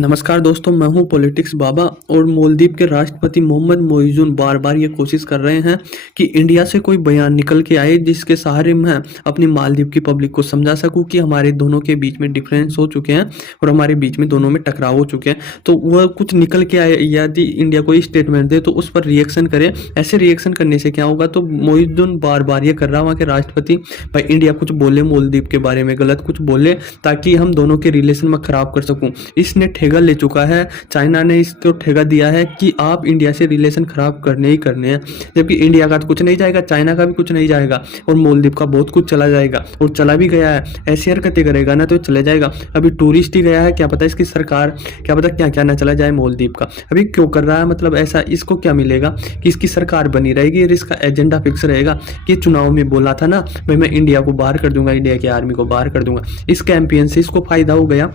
नमस्कार दोस्तों, मैं हूं पॉलिटिक्स बाबा और मालदीव के राष्ट्रपति मोहम्मद मोइज़ुन बार-बार ये कोशिश कर रहे हैं कि इंडिया से कोई बयान निकल के आए जिसके सहारे मैं अपनी मालदीव की पब्लिक को समझा सकूं कि हमारे दोनों के बीच में डिफरेंस हो चुके हैं और हमारे बीच में दोनों में टकराव हो चुके हैं। तो वह कुछ निकल के आए, यदि इंडिया कोई स्टेटमेंट दे तो उस पर रिएक्शन करे। ऐसे रिएक्शन करने से क्या होगा? तो मोइज़ुन बार-बार ये कर रहा है वहाँ के राष्ट्रपति, भाई इंडिया कुछ बोले मालदीव के बारे में, गलत कुछ बोले ताकि हम दोनों के रिलेशन में खराब कर सकूं। इसने ठेगा ले चुका है, चाइना ने इसको ठेगा दिया है कि आप इंडिया से रिलेशन खराब करने ही करने हैं। जबकि इंडिया का तो कुछ नहीं जाएगा, चाइना का भी कुछ नहीं जाएगा और मालदीव का बहुत कुछ चला जाएगा और चला भी गया है। ऐसी हरकतें करेगा ना तो चले जाएगा। अभी टूरिस्ट ही गया है, क्या पता इसकी सरकार, क्या पता क्या क्या ना चला जाए मालदीव का। अभी क्यों कर रहा है? मतलब ऐसा इसको क्या मिलेगा कि इसकी सरकार बनी रहेगी और इसका एजेंडा फिक्स रहेगा कि चुनाव में बोला था ना भाई मैं इंडिया को बाहर कर दूंगा, इंडिया की आर्मी को बाहर कर दूंगा। इस कैंपेन से इसको फायदा हो गया,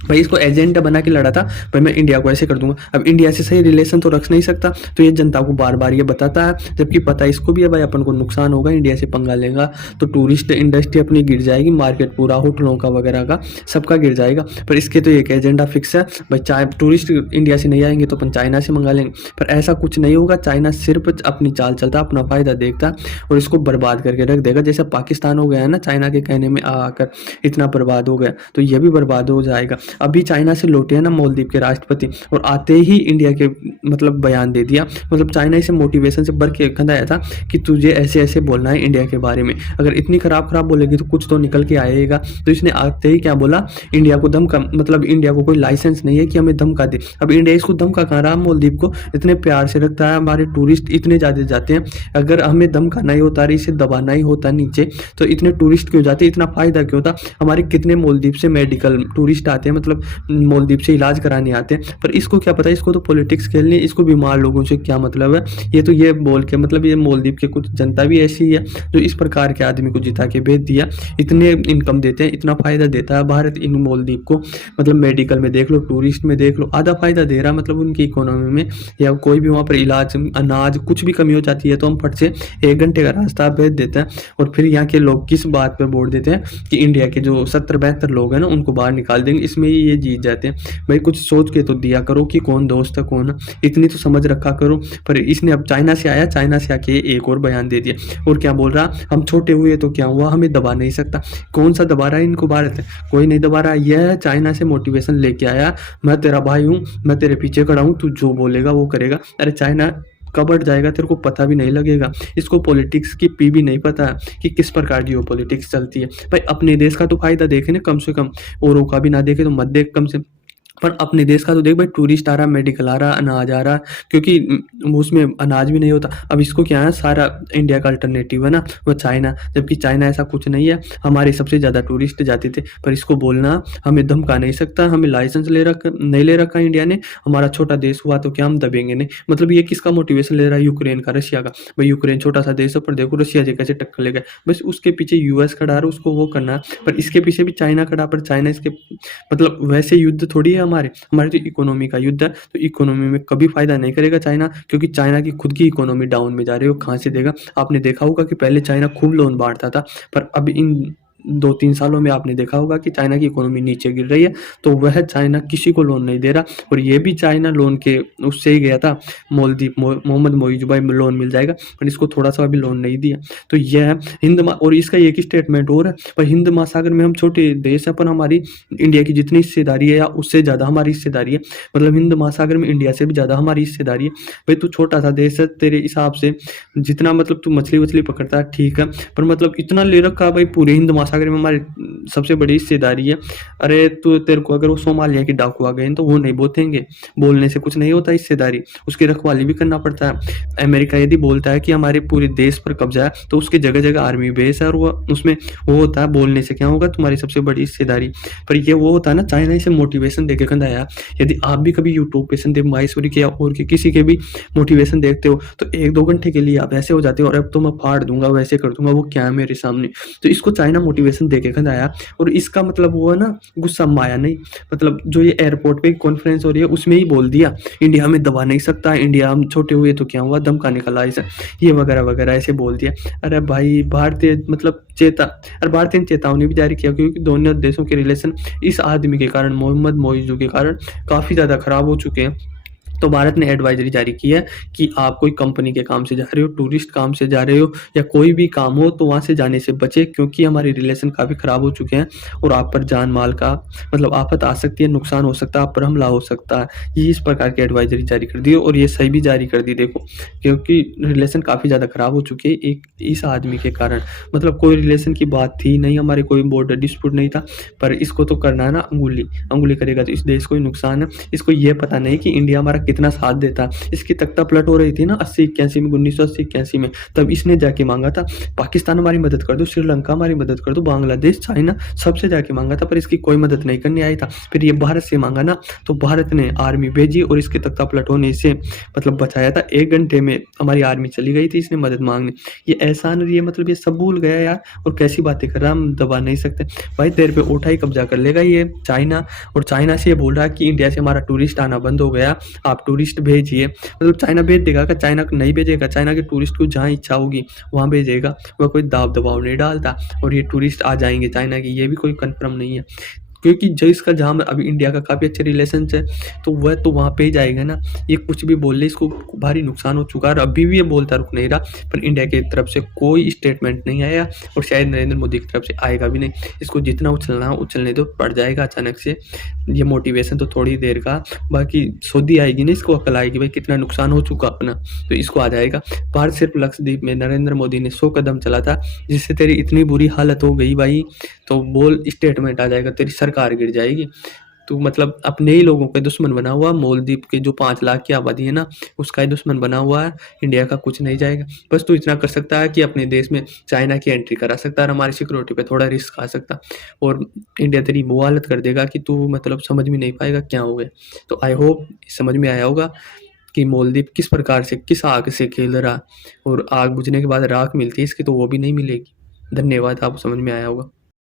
भाई इसको एजेंडा बना के लड़ा था भाई मैं इंडिया को ऐसे कर दूंगा। अब इंडिया से सही रिलेशन तो रख नहीं सकता, तो ये जनता को बार बार ये बताता है, जबकि पता इसको भी है भाई अपन को नुकसान होगा, इंडिया से पंगा लेगा तो टूरिस्ट इंडस्ट्री अपनी गिर जाएगी, मार्केट पूरा होटलों का वगैरह का सबका गिर जाएगा। पर इसके तो एक एजेंडा फिक्स है, भाई चाहे टूरिस्ट इंडिया से नहीं आएंगे तो अपन चाइना से मंगा लेंगे। पर ऐसा कुछ नहीं होगा, चाइना सिर्फ अपनी चाल चलता, अपना फायदा देखता और इसको बर्बाद करके रख देगा। जैसे पाकिस्तान हो गया है ना, चाइना के कहने में आकर इतना बर्बाद हो गया, तो ये भी बर्बाद हो जाएगा। अभी चाइना से लौटे हैं ना मालदीव के राष्ट्रपति और आते ही इंडिया के मतलब बयान दे दिया, मतलब चाइना इसे मोटिवेशन से भर के खंदाया था कि तुझे ऐसे ऐसे बोलना है इंडिया के बारे में, अगर इतनी खराब खराब बोलेगी तो कुछ तो निकल के आएगा। तो इसने आते ही क्या बोला, इंडिया को धमका, मतलब इंडिया को कोई लाइसेंस नहीं है कि हमें धमका दे। अब इंडिया इसको धमका कहाँ रहा? मालदीव को इतने प्यार से रखता है, हमारे टूरिस्ट इतने ज़्यादा जाते हैं, अगर हमें धमकाना ही होता, इसे दबाना ही होता नीचे, तो इतने टूरिस्ट क्यों जाते, इतना फायदा क्यों था? हमारे कितने मालदीव से मेडिकल टूरिस्ट आते हैं, मतलब मालदीव से इलाज कराने आते हैं। पर इसको क्या पता, इसको तो पॉलिटिक्स खेलनी है, इसको बीमार लोगों से क्या मतलब है। ये तो ये बोल के, मतलब ये मालदीव के कुछ जनता भी ऐसी है जो इस प्रकार के आदमी को जिता के भेज दिया। इतने इनकम देते हैं, इतना फायदा देता है भारत इन मालदीव को, मतलब मेडिकल में देख लो, टूरिस्ट में देख लो, आधा फायदा दे रहा है मतलब उनकी इकोनॉमी में। या कोई भी वहाँ पर इलाज, अनाज कुछ भी कमी हो जाती है तो हम फट से 1 घंटे का रास्ता भेज देते हैं। और फिर यहाँ के लोग किस बात पर वोट देते हैं कि इंडिया के जो 70-72 लोग हैं ना उनको बाहर निकाल देंगे, इसमें ये जीत जाते हैं। भाई कुछ सोच के तो दिया करो कि कौन दोस्त है कौन, इतनी तो समझ रखा करो। पर इसने अब चाइना से आया, चाइना से आके एक और बयान दे दिया और क्या बोल रहा, हम छोटे हुए तो क्या हुआ, हमें दबा नहीं सकता। कौन सा दबा रहा है इनको भारत? कोई नहीं दबा रहा। यह चाइना से मोटिवेशन लेके आया, मैं तेरा भाई हूँ, मैं तेरे पीछे खड़ा हूँ, तू जो बोलेगा वो करेगा। अरे चाइना कब हट जाएगा तेरे को पता भी नहीं लगेगा। इसको पॉलिटिक्स की पी भी नहीं पता कि किस प्रकार जियो पॉलिटिक्स चलती है। भाई अपने देश का तो फायदा देखे ना कम से कम, औरों का भी ना देखे तो मत देख कम से, पर अपने देश का तो देख भाई, टूरिस्ट आ रहा, मेडिकल आ रहा, अनाज आ रहा, क्योंकि उसमें अनाज भी नहीं होता। अब इसको क्या है, सारा इंडिया का अल्टरनेटिव है ना वो चाइना, जबकि चाइना ऐसा कुछ नहीं है। हमारे सबसे ज़्यादा टूरिस्ट जाते थे, पर इसको बोलना हमें धमका नहीं सकता, हमें लाइसेंस नहीं ले रखा इंडिया ने, हमारा छोटा देश हुआ तो क्या हम दबेंगे नहीं। मतलब ये किसका मोटिवेशन ले रहा है? यूक्रेन का, रशिया का। भाई यूक्रेन छोटा सा देश है, पर देखो रशिया जी कैसे टक्कर ले गए। बस उसके पीछे यूएस खड़ा है, उसको वो करना है, पर इसके पीछे भी चाइना खड़ा, पर चाइना इसके मतलब वैसे युद्ध थोड़ी है हमारे तो इकोनॉमी का युद्ध है, तो इकोनॉमी में कभी फायदा नहीं करेगा चाइना, क्योंकि चाइना की खुद की इकोनॉमी डाउन में जा रही है, वो कहाँ से देगा? आपने देखा होगा कि पहले चाइना खूब लोन बांटता था, पर अब इन 2-3 सालों में आपने देखा होगा कि चाइना की इकोनॉमी नीचे गिर रही है, तो वह चाइना किसी को लोन नहीं दे रहा। और ये भी चाइना लोन के उससे ही गया था, मालदीव मोहम्मद मोइज़ भाई लोन मिल जाएगा, पर इसको थोड़ा सा भी लोन नहीं दिया। तो यह है और इसका एक ही स्टेटमेंट और है, पर हिंद महासागर में हम छोटे देश है, पर हमारी इंडिया की जितनी हिस्सेदारी है या उससे ज़्यादा हमारी हिस्सेदारी है, मतलब हिंद महासागर में इंडिया से भी ज़्यादा हमारी हिस्सेदारी है। भाई तू छोटा सा देश है, तेरे हिसाब से जितना मतलब तू मछली वछली पकड़ता है ठीक है, पर मतलब इतना ले रखा भाई, पूरे हिंद महासागर में हमारी सबसे बड़ी हिस्सेदारी है। अरे तो तेरे को अगर वो सोमालिया के डाकू आ गए तो वो नहीं बोतेंगे, बोलने से कुछ नहीं होता, हिस्सेदारी उसकी रखवाली भी करना पड़ता है। अमेरिका यदि बोलता है कि हमारे पूरे देश पर कब्जा है तो उसकी जगह जगह आर्मी बेस है, और वो उसमें वो होता है, बोलने से क्या होगा, तुम्हारी सबसे बड़ी हिस्सेदारी। पर ये वो होता है ना, चाइना इसे मोटिवेशन देके कंधाया। यदि आप भी कभी यूट्यूब पे संदीप माहेश्वरी के या और के किसी के भी मोटिवेशन देखते हो तो 1-2 घंटे के लिए आप ऐसे हो जाते हो, और अब तो मैं फाड़ दूंगा, वैसे कर दूंगा, वो क्या है मेरे सामने। तो इसको चाइना मोटिवेशन मोटिवेशन दे के आया। और इसका मतलब वो है ना, गुस्सा माया नहीं, मतलब जो ये एयरपोर्ट पे कॉन्फ्रेंस हो रही है उसमें ही बोल दिया इंडिया हमें दबा नहीं सकता, इंडिया हम छोटे हुए तो क्या हुआ, दम का निकला ऐसा, ये वगैरह वगैरह ऐसे बोल दिया। अरे भाई भारतीय मतलब भारतीय ने चेतावनी भी जारी किया, क्योंकि दोनों देशों के रिलेशन इस आदमी के कारण, मोहम्मद मोइजू के कारण काफ़ी ज़्यादा खराब हो चुके हैं। तो भारत ने एडवाइजरी जारी की है कि आप कोई कंपनी के काम से जा रहे हो, टूरिस्ट काम से जा रहे हो, या कोई भी काम हो तो वहाँ से जाने से बचें, क्योंकि हमारे रिलेशन काफ़ी ख़राब हो चुके हैं और आप पर जान माल का मतलब आफत आ सकती है, नुकसान हो सकता है, आप पर हमला हो सकता है। ये इस प्रकार की एडवाइजरी जारी कर दी है, और ये सही भी जारी कर दी देखो, क्योंकि रिलेशन काफ़ी ज़्यादा ख़राब हो चुके हैं एक इस आदमी के कारण। मतलब कोई रिलेशन की बात थी नहीं, हमारे कोई बॉर्डर डिस्प्यूट नहीं था, पर इसको तो करना है ना, अंगुली करेगा तो इस देश को ही नुकसान है। इसको ये पता नहीं कि इंडिया हमारा कितना साथ देता। इसकी तख्तापलट हो रही थी ना 80-81 में, 1980-81 में, तब इसने जाके मांगा था पाकिस्तान हमारी मदद कर दो, श्रीलंका हमारी मदद कर दो, बांग्लादेश, चाइना, सबसे जाके मांगा था, पर इसकी कोई मदद नहीं करने आई था। फिर ये भारत से मांगा ना, तो भारत ने आर्मी भेजी और इसके तख्तापलट होने से मतलब बचाया था। 1 घंटे में हमारी आर्मी चली गई थी इसने मदद मांगने। ये एहसान और ये मतलब ये सब भूल गया यार, और कैसी बातें कर रहा है, हम दबा नहीं सकते भाई, तेरे पे उठा ही कब्जा कर लेगा ये चाइना। और चाइना से ये बोल रहा है कि इंडिया से हमारा टूरिस्ट आना बंद हो गया, आप टूरिस्ट भेजिए। मतलब चाइना भेज देगा क्या? चाइना को नहीं भेजेगा, चाइना के टूरिस्ट को जहाँ इच्छा होगी वहाँ भेजेगा, वह कोई दाब दबाव नहीं डालता। और ये टूरिस्ट आ जाएंगे चाइना की, ये भी कोई कंफर्म नहीं है, क्योंकि जो इसका जहाँ अभी इंडिया का काफ़ी अच्छे रिलेशन है, तो वह तो वहाँ पे ही जाएगा ना। ये कुछ भी बोल ले, इसको भारी नुकसान हो चुका है और अभी भी ये बोलता रुक नहीं रहा, पर इंडिया की तरफ से कोई स्टेटमेंट नहीं आया, और शायद नरेंद्र मोदी की तरफ से आएगा भी नहीं। इसको जितना उछलना हो उछलने दो, पड़ जाएगा अचानक से। ये मोटिवेशन तो थोड़ी देर का, बाकी सऊदी आएगी ना, इसको अकल आएगी भाई कितना नुकसान हो चुका अपना, तो इसको आ जाएगा। भारत सिर्फ लक्षद्वीप में नरेंद्र मोदी ने 100 कदम चला था, जिससे तेरी इतनी बुरी हालत हो गई भाई, तो बोल स्टेटमेंट आ जाएगा, तेरी सरकार गिर जाएगी। तू मतलब अपने ही लोगों का दुश्मन बना हुआ, मालदीव के जो 5 लाख की आबादी है ना, उसका ही दुश्मन बना हुआ है। इंडिया का कुछ नहीं जाएगा। बस तू इतना कर सकता है कि अपने देश में चाइना की एंट्री करा सकता है और हमारी सिक्योरिटी पे थोड़ा रिस्क आ सकता, और इंडिया तेरी वो हालत कर देगा कि तू मतलब समझ भी नहीं पाएगा क्या हो गया। तो आई होप समझ में आया होगा कि मालदीव किस प्रकार से, किस आग से खेल रहा, और आग बुझने के बाद राख मिलती है इसकी, तो वो भी नहीं मिलेगी। धन्यवाद, आपको समझ में आया होगा।